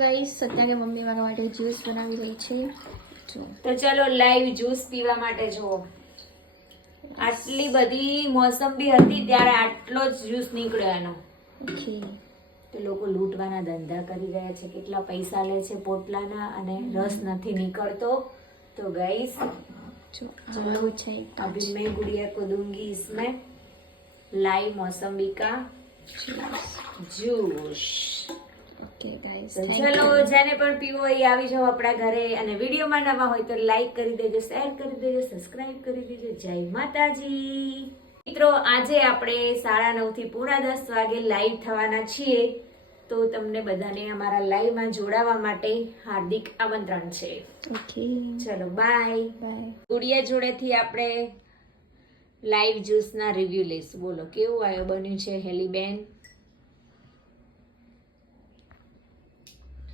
Guys અત્યારે mummy મારા માટે જ્યુસ બનાવી રહી છે. તો ચલો લાઈવ જ્યુસ પીવા માટે જો આટલી બધી મોસંબી હતી ત્યારે આટલો જ જ્યુસ નીકળ્યો એનો. તો લોકો લૂંટવાના ધંધા કરી રહ્યા છે કેટલા પૈસા લે છે પોટલાના અને રસ નથી નીકળતો. તો ગાઈસ ચલો છે અભી મેં ગુડિયા કો દૂંગી ઇસમે લાઈવ મોસંબી કા જ્યુસ. તો ચલો જેને પણ પીવો એ આવી જાઓ આપણા ઘરે અને વિડીયોમાં નવા હોય તો લાઈક કરી દેજો શેર કરી દેજો સબસ્ક્રાઇબ કરી દેજો. જય માતાજી. મિત્રો આજે આપણે સાડા નવથી પોણા દસ વાગે લાઈવ થવાના છીએ. તો તમને બધાને અમારા લાઈવમાં જોડાવા માટે હાર્દિક આમંત્રણ છે. ઓકે ચલો બાય બાય ગુડિયા જોડેથી આપણે લાઈવ જ્યુસના રિવ્યુ લઈશું. બોલો કેવું આવ્યો બન્યું છે હેલીબેન